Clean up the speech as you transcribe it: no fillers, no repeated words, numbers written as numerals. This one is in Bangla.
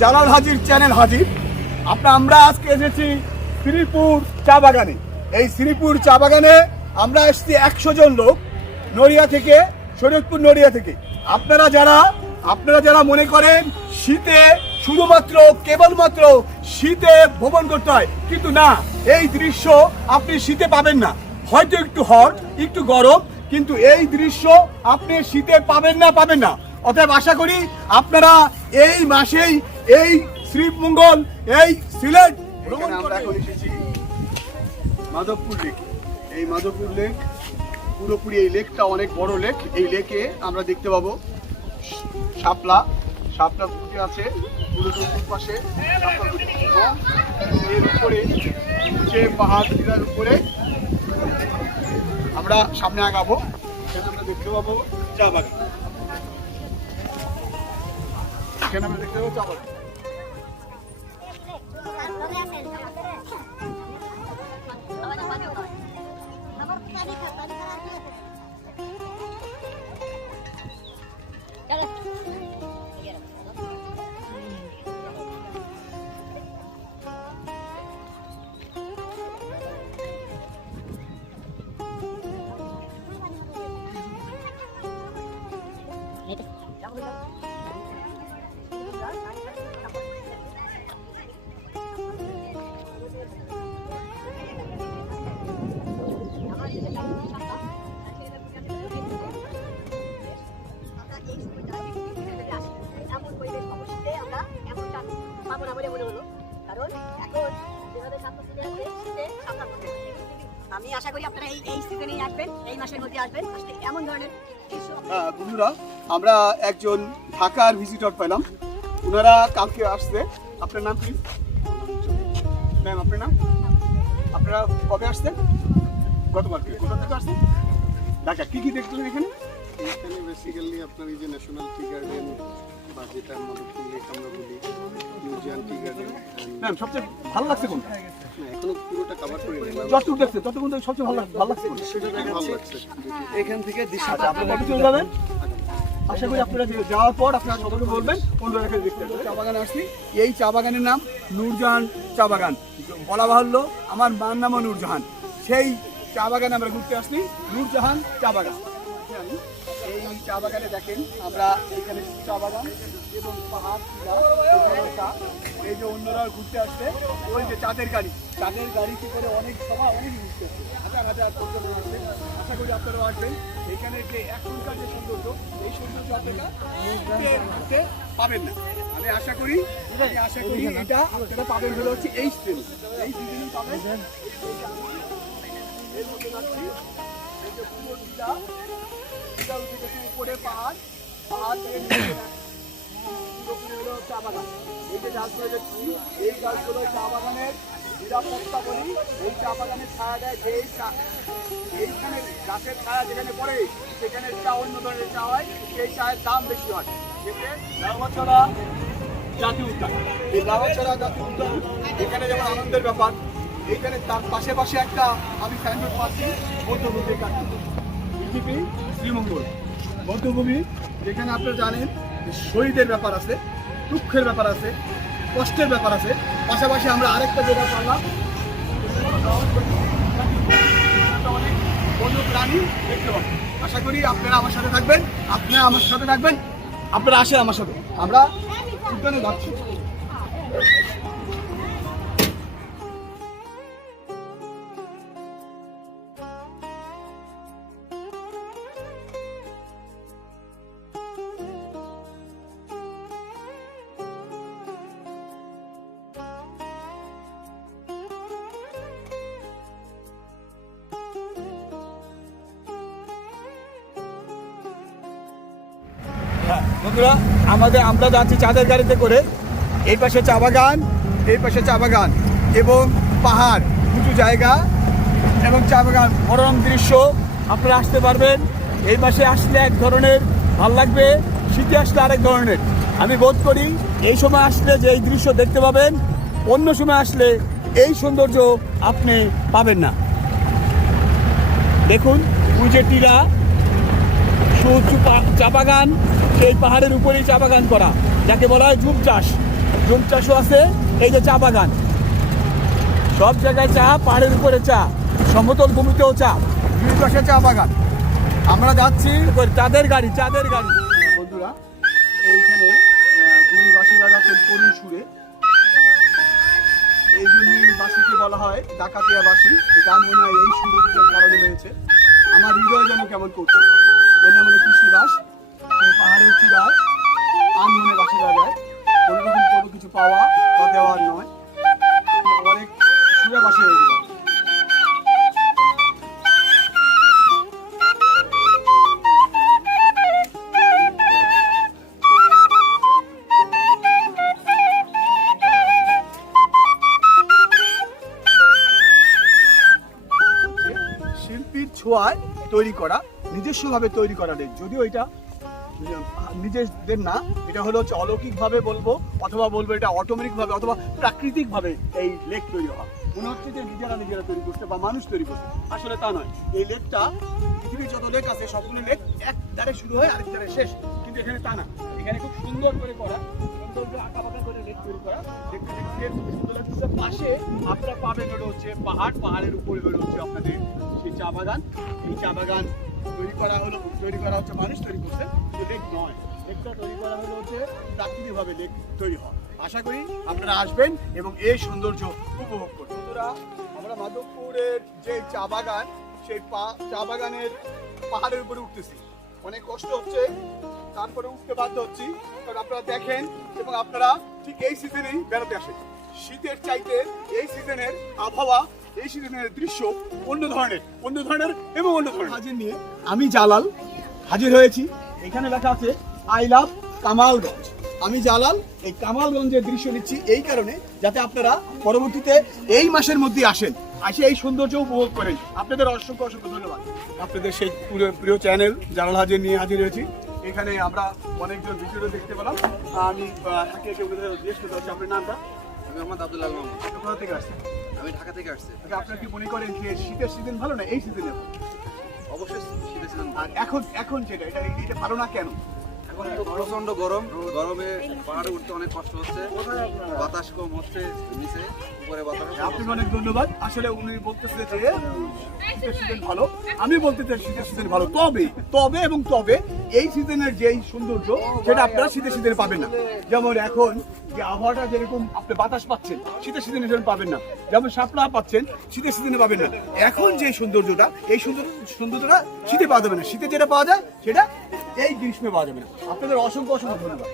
জালাল হাজির চ্যানেল হাজির। আমরা আজকে এসেছি শ্রীপুর চা বাগানে। এই শ্রীপুর চা বাগানে আমরা এসেছি 100 জন লোক নড়িয়া থেকে, শরীয়তপুর নড়িয়া থেকে। আপনারা যারা মনে করেন শীতে শুধুমাত্র কেবলমাত্র শীতে ভ্রমণ করতে হয়, কিন্তু না, এই দৃশ্য আপনি শীতে পাবেন না। হয়তো একটু হট, একটু গরম, কিন্তু এই দৃশ্য আপনি শীতে পাবেন না। অতএব আশা করি আপনারা এই মাসেই এই শ্রীমঙ্গল, এই সিলেট ভ্রমণ আমরা এখন এসেছি মাধবপুর লেক। এই মাধবপুর লেক পুরোপুরি, এই লেকটা অনেক বড় লেক। এই লেকে আমরা দেখতে পাবো শাপলা পুকুর আছে পুরো পাশে। এর উপরে যে পাহাড় টিলার উপরে আমরা সামনে আগাবো, সেখানে আমরা দেখতে পাবো চা বাগান। এখানে আমরা দেখতে পাবো চা বাগান। আমি আশা করি আপনারা এই সিজনেই আসবেন, এই মাসের মধ্যে আসবেন। আসলে এমন ধরনের বন্ধুরা, আমরা একজন ঢাকার ভিজিটর পেলাম, ওনারা কালকে আসছে। আপনার নাম কি ম্যাম? আপনার নাম? আপনারা কবে আসছেন? গতকাল। কোথা থেকে আসছেন? ঢাকা। কি দেখলেন এখানে? এখানে বেসিক্যালি আপনার এই যে ন্যাশনাল টি গার্ডেন বা যেটা মাধবপুর লেক আমরা বলি, মিউজিয়াম টি গার্ডেন। ম্যাম, সবচেয়ে ভালো লাগছে কোনটা? এখনো পুরোটা কভার করে নিলাম। যতটুকু দেখছে ততক্ষণ সবচেয়ে ভালো লাগছে সেটা দেখে ভালো লাগছে। এখান থেকে দিশা আপনারা চলে যাবেন। আশা করি আপনারা যাওয়ার পর আপনারা সবাইকে বলবেন অন্যরা দেখতে হবে। চা বাগানে আসছি। এই চা বাগানের নাম নূরজাহান চা বাগান। বলা বাহুল্য, আমার মার নামও নূরজাহান। সেই চা বাগানে আমরা ঘুরতে আসছি, নূরজাহান চা বাগান। এই চা বাগানে দেখেন আমরা এখানে চা বাগান এবং পাহাড়, এই যে অন্যরা ঘুরতে আসছে, ওই যে চাঁদের গাড়িতে করে অনেক সবাই অনেক ঘুরতে আসছে, হাজার পর্যটন আসছে। আশা করি আপনারাও আসবেন। এখানে যে এখনকার যে সৌন্দর্য, এই সৌন্দর্য আপনারা ঘুরতে পাবেন না। আমি আশা করি এটা আপনারা পাবেন হলো হচ্ছে এই সিজনই পাবেন। এর মধ্যে যাচ্ছি, এই যে পুরোটা উঠে গেছে উপরে পাহাড় হলো চা বাগান। এই যে গাছগুলো দেখছি, এই গাছগুলো চা বাগানের নিরাপত্তা বলি। এই চা বাগানের ছায়া দেয় যে এইখানে গাছের ছায়া যেখানে পড়ে সেখানে চা অন্য ধরনের চা হয়, সেই চায়ের দাম বেশি হয়। লাউয়াছড়া জাতীয় উদ্যান, এই লাউয়াছড়া জাতীয় উদ্যান এখানে যেমন আনন্দের ব্যাপার, এখানে তার পাশে একটা আমি সাইনবোর্ড পাচ্ছি বৌদ্ধভূমি বিজেপি শ্রীমঙ্গল বৌদ্ধভূমি, যেখানে আপনারা জানেন শহীদের ব্যাপার আছে, দুঃখের ব্যাপার আছে, কষ্টের ব্যাপার আছে। পাশাপাশি আমরা আরেকটা যেটা পারলাম অনেক বন্য প্রাণী দেখতে পাবো। আশা করি আপনারা আমার সাথে থাকবেন, আপনারা আসেন আমার সাথে। আমরা উদ্যানে যাচ্ছি। বন্ধুরা, আমরা যাচ্ছি চাঁদের গাড়িতে করে। এই পাশে চা বাগান এবং পাহাড়, উঁচু জায়গা এবং চা বাগান, মনোরম দৃশ্য। আপনারা আসতে পারবেন। এই পাশে আসলে এক ধরনের ভাল লাগবে, শীতে আসলে আরেক ধরনের। আমি বোধ করি এই সময় আসলে যে এই দৃশ্য দেখতে পাবেন, অন্য সময় আসলে এই সৌন্দর্য আপনি পাবেন না। দেখুন ওই যে টিলা, চা বাগান, সেই পাহাড়ের উপরেই চা বাগান করা। যাকে বলা হয় জুম চাষ। জুম চাষও আছে, এই যে চা বাগান, সব জায়গায় চা, পাহাড়ের উপরে চা, সমতল ভূমিতেও চা, দুই পাশে চা বাগান। আমরা যাচ্ছি চাঁদের গাড়ি, চাঁদের গাড়ি। বন্ধুরা, এইখানে যিনি বাঁশি বাজাচ্ছেন করুণ সুরে, এই জন্যই বাঁশিকে বলা হয় ডাকাতিয়া বাঁশি। এই গান মনে হয় এই সুরের কারণে হয়েছে। আমার হৃদয় যেন কেমন করছে। এর নাম হলো কৃষ্ণ দাস। সেই পাহাড়ের চূড়ায় আনমনে বাঁশি বাজায়, কোনোরকম কোনো কিছু পাওয়া বা দেওয়ার নয়, অনেক সুরে বাঁশি হয়ে গেল। শিল্পীর ছোঁয়ায় তৈরি করা, নিজস্বভাবে তৈরি করা লেক। যদিও এটা নিজেদের না, এটা হলো হচ্ছে অলৌকিকভাবে বলবো, অথবা বলবো এটা অটোমেটিকভাবে অথবা প্রাকৃতিকভাবে এই লেক তৈরি হওয়া। মনে হচ্ছে যে নিজেরা তৈরি করছে বা মানুষ তৈরি করছে, আসলে তা নয়। এই লেকটা, পৃথিবীর যত লেক আছে সবগুলো লেক এক ধারে শুরু হয় আরেক ধারে শেষ, কিন্তু এখানে তা না। এখানে খুব সুন্দর করে করা, সৌন্দর্য আঁকাবাঁকা করে লেক তৈরি করা। দেখতে দেখতে খুব সুন্দর লাগছে। পাশে আপনারা পাবেন হলো হচ্ছে পাহাড়, পাহাড়ের উপরে হলো হচ্ছে আপনাদের সেই চা বাগান। এই চা বাগান তৈরি করা হচ্ছে মানুষ তৈরি করছে, লেক নয়। লেকটা তৈরি করা হলো হচ্ছে প্রাকৃতিকভাবে লেক তৈরি হয়। আশা করি আপনারা আসবেন এবং এই সৌন্দর্য উপভোগ করবেন। বন্ধুরা, আমরা মাধবপুরের যে চা বাগান, সেই চা বাগানের পাহাড়ের উপরে উঠতেছি। অনেক কষ্ট হচ্ছে, তারপরে উঠতে বাধ্য হচ্ছি, কারণ আপনারা দেখেন এবং আপনারা ঠিক এই সিজনেই বেড়াতে আসেন। শীতের চাইতে এই সিজনের আবহাওয়া, এই সিজনের দৃশ্য অন্য ধরনের এবং অন্য ধরনের। হাজির নিয়ে আমি জালাল হাজির হয়েছি। এখানে লেখা আছে আই লাভ কামালগঞ্জ। আমি জালাল এই কামালগঞ্জের দৃশ্য নিচ্ছি এই কারণে, যাতে আপনারা পরবর্তীতে এই মাসের মধ্যে আসেন, আসে এই সৌন্দর্য উপভোগ করেন। আপনাদের অসংখ্য অসংখ্য ধন্যবাদ। আপনাদের সেই প্রিয় চ্যানেল জালাল হাজির নিয়ে হাজির হয়েছি। এখানে আমরা অনেকজন ভিডিও দেখতে পেলাম। আমি একে একে জিজ্ঞেস করতে হচ্ছে আপনার নামটা। আমি মোহাম্মদ আব্দুল্লাহ মাহমুদ। কোথা থেকে আসছেন? আমি ঢাকা থেকে আসছি। আচ্ছা, আপনারা কি মনে করেন যে শীতের সিজন ভালো না এই সিজনে? অবশ্যই শীতের সিজন। আর এখন যেটা এটা ভালো না কেন? এখন তো প্রচন্ড গরম, গরমে পাহাড়ে উঠতে অনেক কষ্ট হচ্ছে, বাতাস কম হচ্ছে, নিচে উপরে বাতাস। আপনাকে অনেক ধন্যবাদ। আসলে উনি বলতেছে যে শীতের সিজন ভালো, আমি বলতে চাই শীতের সিজন ভালো, তবে এই সিজনের যেই সৌন্দর্য সেটা আপনারা শীতের সিজনে পাবেন না। যেমন এখন যে আবহাওয়াটা যেরকম আপনি বাতাস পাচ্ছেন, শীতের সিজনে সেরকম পাবেন না। যেমন শাপলা পাচ্ছেন, শীতের সিজনে পাবেন না। এখন যে সৌন্দর্যটা, এই সৌন্দর্যটা শীতে পাওয়া যাবে না। শীতে যেটা পাওয়া যায় সেটা এই গ্রীষ্মে পাওয়া যাবে না। আপনাদের অসংখ্য ধন্যবাদ।